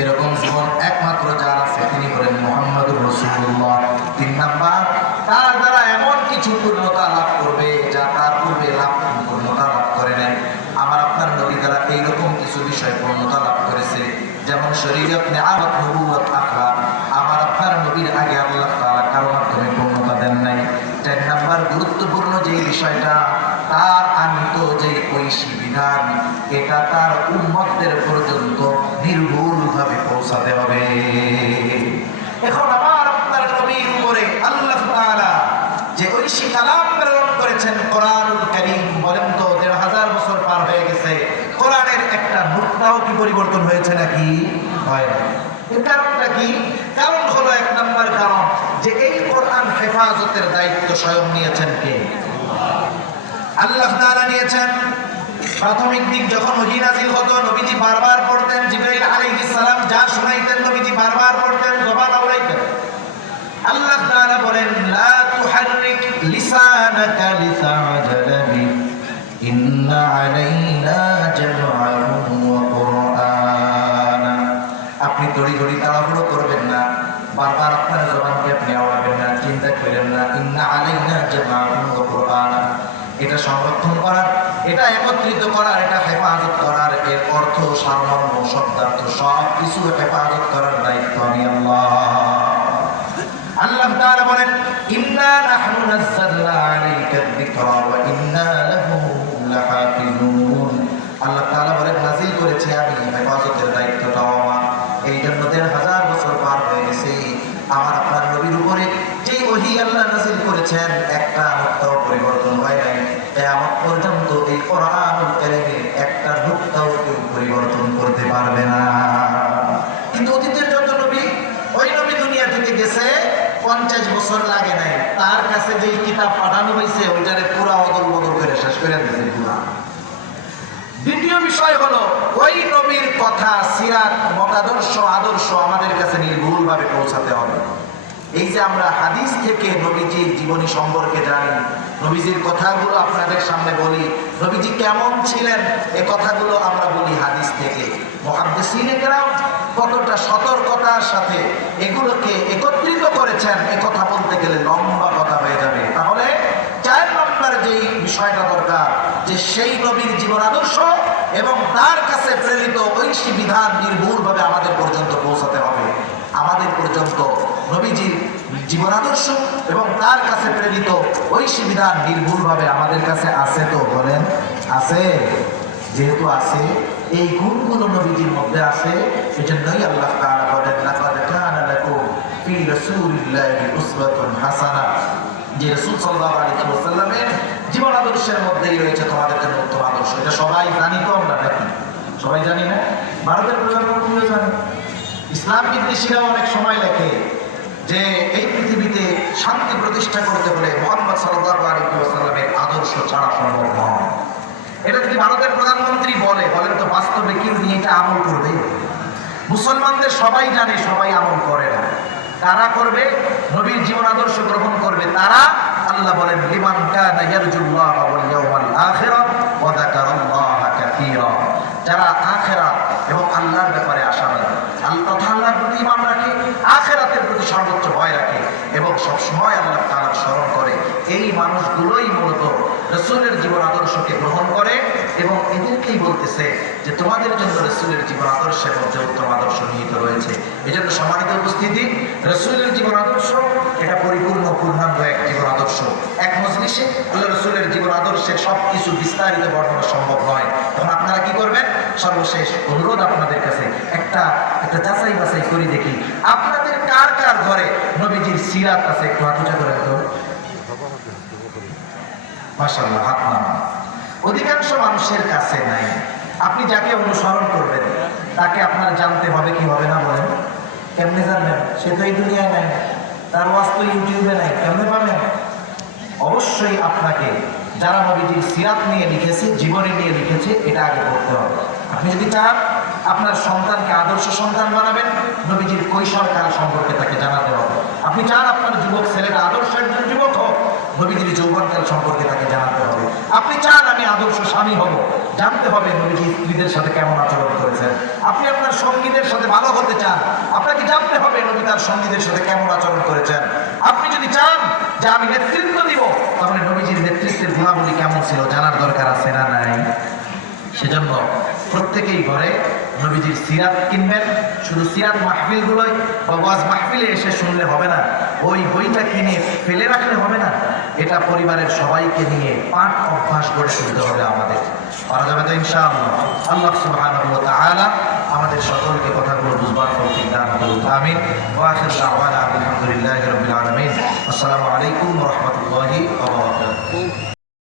এরকম জীবন একমাত্র যার আছে তিনি হলেন মুহাম্মদুর রাসূলুল্লাহ। 3 নাম্বার, তার দ্বারা এমন কিছু পূর্ণতা লাভ করবে যা তার পূর্বে পূর্ণতা লাভ করে নেন। আমার আপনার নবী দ্বারা এইরকম কিছু বিষয় পূর্ণতা লাভ করেছে, যেমন শরীয়ত, নিয়ামত, নবুয়ত, আখলাক। আমার আপনার নবীর আগে আল্লাহ তাআলা কারো মাধ্যমে পূর্ণতা দেন নাই। 4 নাম্বার গুরুত্বপূর্ণ যে বিষয়টা, তার আনিত যে ঐশী বিধান, এটা তার উম্মতদের পর্যন্ত নির্ভুলভাবে পৌঁছাতে হবে। এখন আমার আপনার নবীর উপরে আল্লাহ তাআলা যে ঐশী কালাম প্রেরণ করেছেন কোরআনুল কারীম, বলেন তো ১৫০০ বছর পার হয়ে গেছে, কোরআনের একটা নুক্তাও কি পরিবর্তন হয়েছে নাকি? হয় না। এর কারণটা কি? কারণ হলো 1 নাম্বার কারণ যে এই কোরআন হেফাজতের দায়িত্ব স্বয়ং নিয়েছেন কে? আল্লাহ তাআলা নিয়েছেন। প্রাথমিক দিক যখন ওহী নাযিল হতো, নবীজি বারবার পড়তেন, জিবরাইল আলাইহিস সালাম যা শুনাইতেন নবীজি বারবার পড়তেন, জবান আওড়াইতেন। আল্লাহ তাআলা বলেন, লা তুহাররিক লিসানাকা লিতা'জালা বি ইন্না আলাইনা জামআহু ওয়া কুরআনা। আপনি দড়ি তাড়াহুড়ো করবেন না, বারবার আপনার জবানকে আপনি আওড়াবেন না, চিন্তা করেন না। ইন্না আলাইনা জামআহু ওয়া কুরআনা, এটা সংরক্ষণ করার, এটা একত্রিত করার, এটা হেফাজত করার, এর অর্থ, সারমর্ম, শব্দার্থ সব কিছু হেফাজত করার দায়িত্ব আমি আল্লাহ। আল্লাহ তাআলা বলেন, ইন্না নাহনু নাযালনা আলাইকা যিকরা ওয়া ইন্না লাহু লাহাফিজুন। আল্লাহ তাআলা বলেন, নাযিল করেছি আমি, হেফাজতের দায়িত্বটাও আমার। এই জন্য ১৫০০ বছর পার হয়ে গেছে, আমার আপনার নবীর উপরে যে ওহী আল্লাহ নাযিল করেছেন একটা নুক্তাও পরিবর্তন হয় নাই। কিয়ামত পর্যন্ত এই কোরআনুল কারীমের একটা নুক্তাও কেউ পরিবর্তন করতে পারবে না। কিন্তু অতীতের যত নবী, ওই নবী দুনিয়া থেকে গেছে 50 বছর লাগে নাই, তার কাছে যে কিতাব পাঠানো হয়েছে ওইটারে পুরা অদল বদল করে শেষ করে দিয়েছে পুরা। দ্বিতীয় বিষয় হলো ওই নবীর কথা, সিরাত, মতাদর্শ, আদর্শ আমাদের কাছে নির্ভুলভাবে পৌঁছাতে হবে। এই যে আমরা হাদিস থেকে নবীজির জীবনী সম্পর্কে জানি, নবীজির কথাগুলো আপনাদের সামনে বলি, নবীজি কেমন ছিলেন এ কথাগুলো আমরা বলি হাদিস থেকে। মুহাদ্দিসিনে কেরাম কতটা সতর্কতার সাথে এগুলোকে একত্রিত করেছেন, এ কথা বলতে গেলে লম্বা কথা হয়ে যাবে। তাহলে 4 নম্বর যেই বিষয়টা দরকার, যে সেই নবীর জীবন আদর্শ এবং তার কাছে প্রেরিত ঐশী বিধান নির্ভুলভাবে আমাদের পর্যন্ত পৌঁছাতে হবে। আমাদের পর্যন্ত নবীজির জীবন আদর্শ এবং তার কাছে প্রেরিত ঐশী বিধান নির্ভুলভাবে আমাদের কাছে আছে তো? বলেন, আছে? যেহেতু আছে, এই গুণগুলো নবীজির মধ্যে আছে, এজন্যই আল্লাহ তাআলা বলেন, লাকাদ কানা লাকুম ফি রাসূলিল্লাহি উসওয়াতুন হাসানাহ। যে রাসূল সাল্লাল্লাহু আলাইহি ওয়াসাল্লামের জীবন আদর্শের মধ্যেই রয়েছে তোমাদের জন্য উত্তম আদর্শ। এটা সবাই জানি তো আমরা নাকি? সবাই জানি না? ভারতের প্রধানমন্ত্রীও জানে, ইসলাম বিদ্বেষীরাও অনেক সময় লেখে যে এই পৃথিবীতে শান্তি প্রতিষ্ঠা করতে হলে মুহাম্মদ সাল্লাল্লাহু আলাইহি ওয়াসাল্লামের আদর্শ ছাড়া সম্ভব নয়। এটা যদি ভারতের প্রধানমন্ত্রী বলেন তো বাস্তবে কেউ নিয়ে এটা আমল করবে? মুসলমানদের সবাই জানে, সবাই আমল করে না। কারা করবে? নবীর জীবন আদর্শ গ্রহণ করবে তারা। আল্লাহ বলেন, লিমান কানা ইয়ারজুল্লাহ ওয়াল ইয়াউমাল আখিরাহ ওয়া যাকারাল্লাহা কাসীরা। যারা আখিরাত এবং আল্লাহর ব্যাপারে আশাবাদী, আল্লাহর প্রতি ঈমান রাখে, আখিরাতের প্রতি সর্বোচ্চ ভয় রাখে এবং সব সময় আল্লাহ তাআলার স্মরণ করে, এই মানুষগুলোই মূলত রাসূলের জীবন আদর্শকে গ্রহণ করে এবং এদেরকেই বলতেছে যে তোমাদের জন্য রাসূলের জীবন আদর্শের মধ্যে উত্তম আদর্শ নিহিত রয়েছে। এজন্য সম্মানিত উপস্থিতি, রাসূলের জীবন আদর্শ এটা পরিপূর্ণ, পূর্ণাঙ্গ এক জীবন আদর্শ। এক মজলিসে আল্লাহ রাসূলের জীবন আদর্শের সবকিছু বিস্তারিত বর্ণনা সম্ভব নয়। এখন আপনারা কি করবেন? সর্বশেষ অনুরোধ আপনাদের কাছে, একটা যাচাই বাছাই করি দেখি আপনাদের কার কার ঘরে নবীজির সিরাত আছে। একটু হাত উঁচা করেন তো। মাশাআল্লাহ, হাত নামান। অধিকাংশ মানুষের কাছে নাই। আপনি যাকে অনুসরণ করবেন তাকে আপনার জানতে হবে কি হবে না? বলেন, কেমনে জানবেন? সে তো এই দুনিয়ায় নাই, তার ওয়াজ তো ইউটিউবে নাই, কেমনে পাবেন? অবশ্যই আপনাকে যারা নবীজির সিরাত নিয়ে লিখেছে, জীবনী নিয়ে লিখেছে, এটা আগে পড়তে হবে। আপনি যদি চান আপনার সন্তানকে আদর্শ সন্তান বানাবেন, নবীজির কৈশোরকাল সম্পর্কে তাকে জানাতে হবে। আপনি চান আপনার যুবক ছেলেটা আদর্শ একজন যুবক হোক, নবীজির যৌবনকাল সম্পর্কে তাকে জানাতে হবে। আপনি চান আমি আদর্শ স্বামী হব, জানতে হবে নবীজি স্ত্রীদের সাথে কেমন আচরণ করেছেন। আপনি আপনার সঙ্গীদের সাথে ভালো হতে চান, আপনাকে জানতে হবে নবী তার সঙ্গীদের সাথে কেমন আচরণ করেছেন। আপনি যদি চান যে আমি নেতৃত্ব দিব, তাহলে নবীজির নেতৃত্বের গুণাবলী কেমন ছিল জানার দরকার আছে না নাই? সেজন্য প্রত্যেকেই ঘরে নবীজির সিরাত কিনবেন। শুধু সিরাত মাহফিলগুলোই বা ওয়াজ মাহফিলে এসে শুনলে হবে না, ওই বইটা কিনে ফেলে রাখলে হবে না। এটা পরিবারের সবাইকে নিয়ে পাঠ অভ্যাস করে তুলতে হবে আমাদের। পারা যাবে তো ইনশাআল্লাহ? আল্লাহ সুবহানাহু ওয়া তাআলা আমাদের সকলকে কথাগুলো বুঝবার তৌফিক দান করুন। আমিন। ওয়া আখিরু দাওয়ানা আলহামদুলিল্লাহি রাব্বিল আলামিন। আসসালামু আলাইকুম ওয়া রাহমাতুল্লাহি ওয়া বারাকাতুহু।